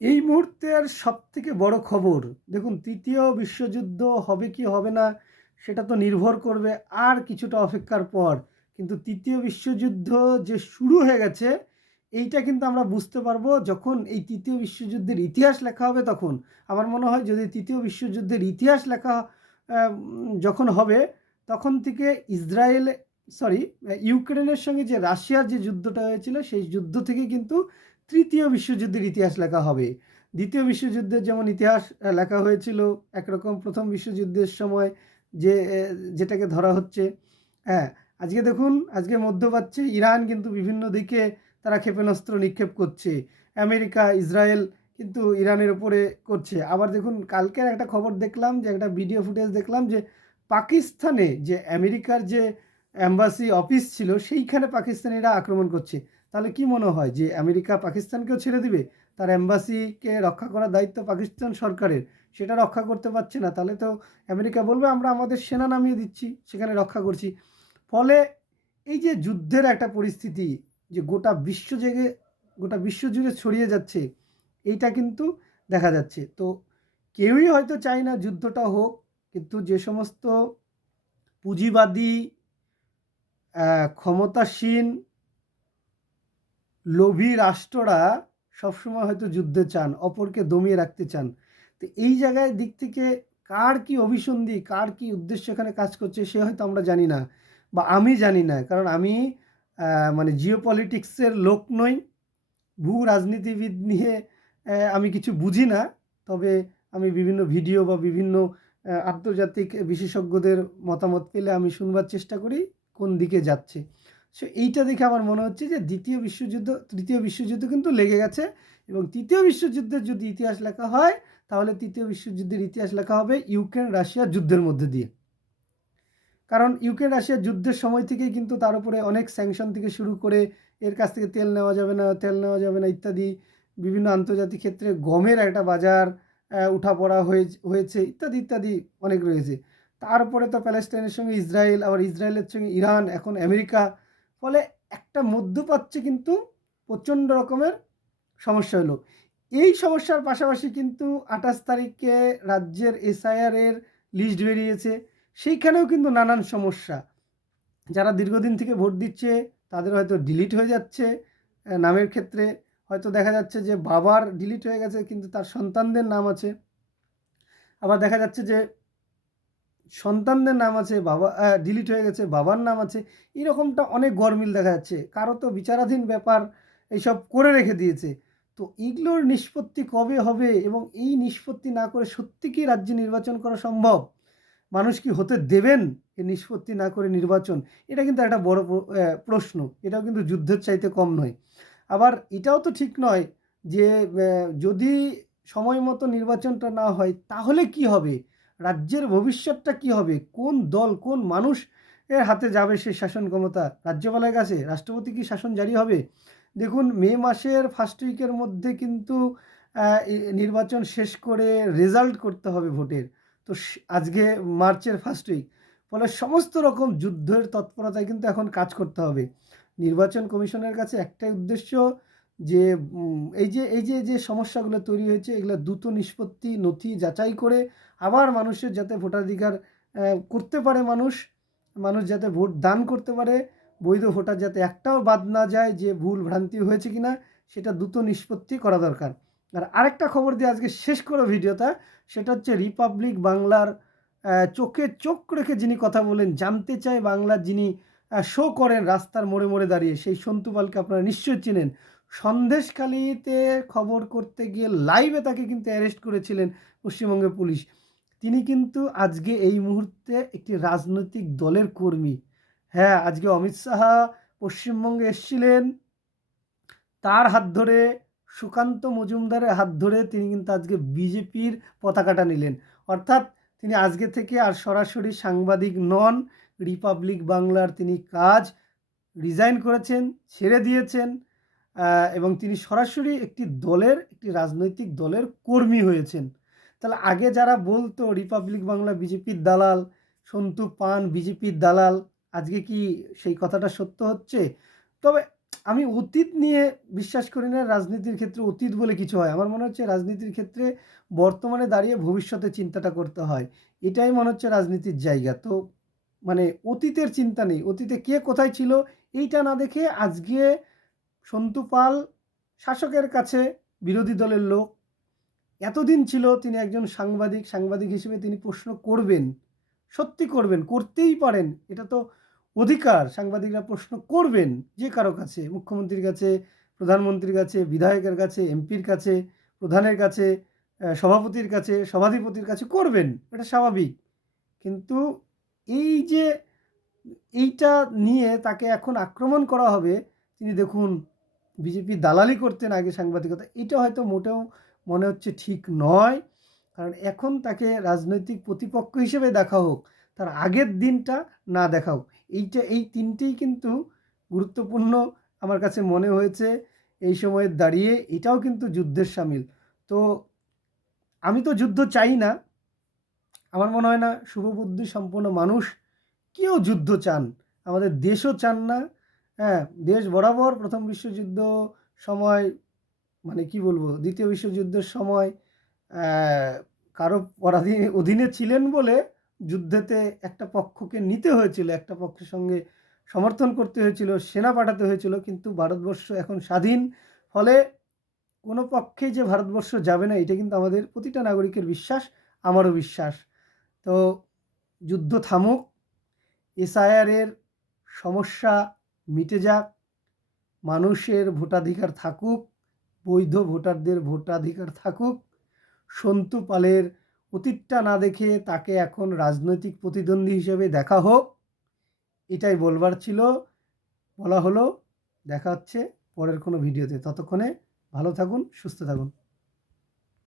এই মুহূর্তের সবথেকে বড় খবর, দেখুন, তৃতীয় বিশ্বযুদ্ধ হবে কি হবে না সেটা তো নির্ভর করবে আর কিছুটা অপেক্ষার পর। কিন্তু তৃতীয় বিশ্বযুদ্ধ যে শুরু হয়ে গেছে, এইটা কিন্তু আমরা বুঝতে পারবো যখন এই তৃতীয় বিশ্বযুদ্ধের ইতিহাস লেখা হবে তখন। আমার মনে হয় যদি তৃতীয় বিশ্বযুদ্ধের ইতিহাস লেখা যখন হবে, তখন থেকে ইসরায়েল, সরি, ইউক্রেনের সঙ্গে যে রাশিয়ার যে যুদ্ধটা হয়েছিল সেই যুদ্ধ থেকে কিন্তু তৃতীয় বিশ্বযুদ্ধের ইতিহাস লেখা হবে। দ্বিতীয় বিশ্বযুদ্ধের যেমন ইতিহাস লেখা হয়েছিল একরকম প্রথম বিশ্বযুদ্ধের সময়, যে যেটাকে ধরা হচ্ছে, হ্যাঁ, আজকে দেখুন, আজকে মধ্যপ্রাচ্যে ইরান কিন্তু বিভিন্ন দিকে তারা ক্ষেপণাস্ত্র নিক্ষেপ করছে। আমেরিকা, ইসরায়েল কিন্তু ইরানের উপরে করছে। আবার দেখুন, কালকের একটা খবর দেখলাম, যে একটা ভিডিও ফুটেজ দেখলাম, যে পাকিস্তানে যে আমেরিকার যে অ্যাম্বাসি অফিস ছিল সেইখানে পাকিস্তানিরা আক্রমণ করছে। তাহলে কি মনে হয় যে আমেরিকা পাকিস্তানকেও ছেড়ে দিবে? তার অ্যাম্বাসিকে রক্ষা করার দায়িত্ব পাকিস্তান সরকারের, সেটা রক্ষা করতে পারছে না, তাহলে তো আমেরিকা বলবে আমরা আমাদের সেনা নামিয়ে দিচ্ছি, সেখানে রক্ষা করছি। ফলে এই যে যুদ্ধের একটা পরিস্থিতি, যে গোটা বিশ্ব জুড়ে ছড়িয়ে যাচ্ছে, এইটা কিন্তু দেখা যাচ্ছে। তো কেউই হয়তো চায় না যুদ্ধটা হোক, কিন্তু যে সমস্ত পুঁজিবাদী, ক্ষমতাসীন, লোভী রাষ্ট্ররা সবসময় হয়তো যুদ্ধে চান, অপরকে দমিয়ে রাখতে চান। তো এই জায়গায় দিক থেকে কার কি অভিসন্ধি, কার কি উদ্দেশ্য এখানে কাজ করছে, সে হয়তো আমরা জানি না, বা আমি জানি না, কারণ আমি মানে জিও পলিটিক্সের লোক নই, ভূ রাজনীতিবিদ নিয়ে আমি কিছু বুঝি না। তবে আমি বিভিন্ন ভিডিও বা বিভিন্ন আন্তর্জাতিক বিশেষজ্ঞদের মতামত পেলে আমি শুনবার চেষ্টা করি কোন দিকে যাচ্ছে। সো এইটা দেখে আমার মনে হচ্ছে যে তৃতীয় বিশ্বযুদ্ধ কিন্তু লেগে গেছে, এবং তৃতীয় বিশ্বযুদ্ধের যদি ইতিহাস লেখা হয়, তাহলে তৃতীয় বিশ্বযুদ্ধের ইতিহাস লেখা হবে ইউক্রেন রাশিয়া যুদ্ধের মধ্যে দিয়ে। কারণ ইউক্রেন রাশিয়ার যুদ্ধের সময় থেকেই কিন্তু তার উপরে অনেক স্যাংশন থেকে শুরু করে এর কাছ থেকে তেল নেওয়া যাবে না ইত্যাদি, বিভিন্ন আন্তর্জাতিক ক্ষেত্রে গমের একটা বাজার উঠাপড়া হয়েছে, ইত্যাদি ইত্যাদি অনেক রয়েছে। তারপরে তো প্যালেস্টাইনের সঙ্গে ইসরায়েল, আবার ইসরায়েলের সঙ্গে ইরান, এখন আমেরিকা। ফলে একটা মধ্যপ্রাচ্যে কিন্তু প্রচণ্ড রকমের সমস্যা হলো। এই সমস্যার পাশাপাশি কিন্তু 28 তারিখে রাজ্যের এসআইআর এর লিস্ট বেরিয়েছে। সেইখানেও কিন্তু নানান সমস্যা। যারা দীর্ঘদিন থেকে ভোট দিচ্ছে তাদের হয়তো ডিলিট হয়ে যাচ্ছে, নামের ক্ষেত্রে হয়তো দেখা যাচ্ছে যে বাবার ডিলিট হয়ে গেছে কিন্তু তার সন্তানদের নাম আছে। আবার দেখা যাচ্ছে যে সন্তানদের নাম আছে, বাবা ডিলিট হয়ে গেছে, বাবার নাম আছে। এরকমটা অনেক গরমিল দেখা যাচ্ছে। কারো তো বিচারাধীন ব্যাপার এইসব করে রেখে দিয়েছে। তো এগুলোর নিষ্পত্তি কবে হবে, এবং এই নিষ্পত্তি না করে সত্যি কি রাজ্যে নির্বাচন করা সম্ভব? মানুষ কি হতে দেবেন এই নিষ্পত্তি না করে নির্বাচন? এটা কিন্তু একটা বড় প্রশ্ন। এটাও কিন্তু যুদ্ধের চাইতে কম নয়। আবার এটাও তো ঠিক নয় যে যদি সময় মতো নির্বাচনটা না হয় তাহলে কি হবে? রাজ্যের ভবিষ্যৎটা কি হবে? কোন দল, কোন মানুষ এর হাতে যাবে সেই শাসন ক্ষমতা? রাজ্যপালের কাছে? রাষ্ট্রপতি কি শাসন জারি হবে? দেখুন, মে মাসের ফার্স্ট উইকের মধ্যে কিন্তু নির্বাচন শেষ করে রেজাল্ট করতে হবে ভোটের। তো আজকে মার্চের ফার্স্ট উইক। ফলে সমস্ত রকম যুদ্ধের তৎপরতায় কিন্তু এখন কাজ করতে হবে। নির্বাচন কমিশনের কাছে একটাই উদ্দেশ্য, যে এই যে সমস্যাগুলো তৈরি হয়েছে এগুলো দ্রুত নিষ্পত্তি, নথি যাচাই করে আবার মানুষের যাতে ভোটাধিকার করতে পারে, মানুষ যাতে ভোট দান করতে পারে, বৈধ ভোটার যাতে একটাও বাদ না যায়, যে ভুল ভ্রান্তি হয়েছে কিনা সেটা দ্রুত নিষ্পত্তি করা দরকার। আর আরেকটা খবর দিয়ে আজকে শেষ করো ভিডিওটা, সেটা হচ্ছে রিপাবলিক বাংলার চোখে চোখ রেখে যিনি কথা বলেন, জানতে চায় বাংলার যিনি শো করেন রাস্তার মোড়ে মোড়ে দাঁড়িয়ে, সেই সন্তু পালকে আপনারা নিশ্চয়ই চেনেন। সন্দেশখালিতে খবর করতে গিয়ে লাইভে তাকে কিন্তু অ্যারেস্ট করেছিলেন পশ্চিমবঙ্গের পুলিশ। তিনি কিন্তু আজকে এই মুহূর্তে একটি রাজনৈতিক দলের কর্মী। হ্যাঁ, আজকে অমিত শাহ পশ্চিমবঙ্গে এসেছিলেন, তার হাত ধরে, সুকান্ত মজুমদারের হাত ধরে তিনি কিন্তু আজকে বিজেপির পতাকাটা নিলেন। অর্থাৎ তিনি আজকে থেকে আর সরাসরি সাংবাদিক নন, রিপাবলিক বাংলার তিনি কাজ রিজাইন করেছেন, ছেড়ে দিয়েছেন, এবং তিনি সরাসরি একটি রাজনৈতিক দলের কর্মী হয়েছেন। তাহলে আগে যারা বলতো রিপাবলিক বাংলা বিজেপির দালাল, সন্তু পান বিজেপির দালাল, আজকে কি সেই কথাটা সত্য হচ্ছে? তবে আমি অতীত নিয়ে বিশ্বাস করি না রাজনীতির ক্ষেত্রে অতীত বলে কিছু হয়। আমার মনে হচ্ছে রাজনীতির ক্ষেত্রে বর্তমানে দাঁড়িয়ে ভবিষ্যতে চিন্তাটা করতে হয়। এটাই মনে হচ্ছে রাজনীতির জায়গা। তো মানে অতীতের চিন্তা নেই। অতীতে কে কোথায় ছিল এইটা না দেখে আজকে সন্তু পাল শাসকের কাছে বিরোধী দলের লোক। এতদিন ছিল তিনি একজন সাংবাদিক, সাংবাদিক হিসেবে তিনি প্রশ্ন করবেন। সত্যি করবেন, করতেই পারেন। এটা তো অধিকার, সাংবাদিকরা প্রশ্ন করবেন যে কারো কাছে, মুখ্যমন্ত্রীর কাছে, প্রধানমন্ত্রীর কাছে, বিধায়কের কাছে, এমপির কাছে, প্রধানের কাছে, সভাপতির কাছে, সভাধিপতির কাছে করবেন। এটা স্বাভাবিক। কিন্তু এই যে এইটা নিয়ে তাকে এখন আক্রমণ করা হবে, তিনি দেখুন বিজেপি দালালি করতেন আগে সাংবাদিকতা, এটা হয়তো মোটেও মনে হচ্ছে ঠিক নয়। কারণ এখন তাকে রাজনৈতিক প্রতিপক্ষ হিসেবে দেখা হোক, তার আগের দিনটা না দেখা হোক। এই তিনটেই কিন্তু গুরুত্বপূর্ণ আমার কাছে মনে হয়েছে এই সময়ে দাঁড়িয়ে। এটাও কিন্তু যুদ্ধের সামিল। তো আমি তো যুদ্ধ চাই না। আমার মনে হয় না শুভবুদ্ধি সম্পন্ন মানুষ কেউ যুদ্ধ চান। আমাদের দেশও চান না। হ্যাঁ, দেশ বরাবর প্রথম বিশ্বযুদ্ধ সময় মানে কি বলবো, দ্বিতীয় বিশ্বযুদ্ধের সময় কারো অধীনে ছিলেন বলে যুদ্ধেতে একটা পক্ষকে নিতে হয়েছিল, একটা পক্ষের সঙ্গে সমর্থন করতে হয়েছিল, সেনা পাঠাতে হয়েছিল। কিন্তু ভারতবর্ষ এখন স্বাধীন, ফলে কোনো পক্ষেই যে ভারতবর্ষ যাবে না এটা কিন্তু আমাদের প্রতিটা নাগরিকের বিশ্বাস, আমারও বিশ্বাস। তো যুদ্ধ থামুক, এসআইআরের সমস্যা মিটে যাক, মানুষের ভোটাধিকার থাকুক, বৈধ ভোটারদের ভোটাধিকার থাকুক। সন্তু পালের অতীতটা না দেখে তাকে এখন রাজনৈতিক প্রতিদ্বন্দ্বী হিসেবে দেখা হোক, এটাই বলবার ছিল। বলা হলো। দেখা হচ্ছে পরের কোনো ভিডিওতে। ততক্ষণে ভালো থাকুন, সুস্থ থাকুন।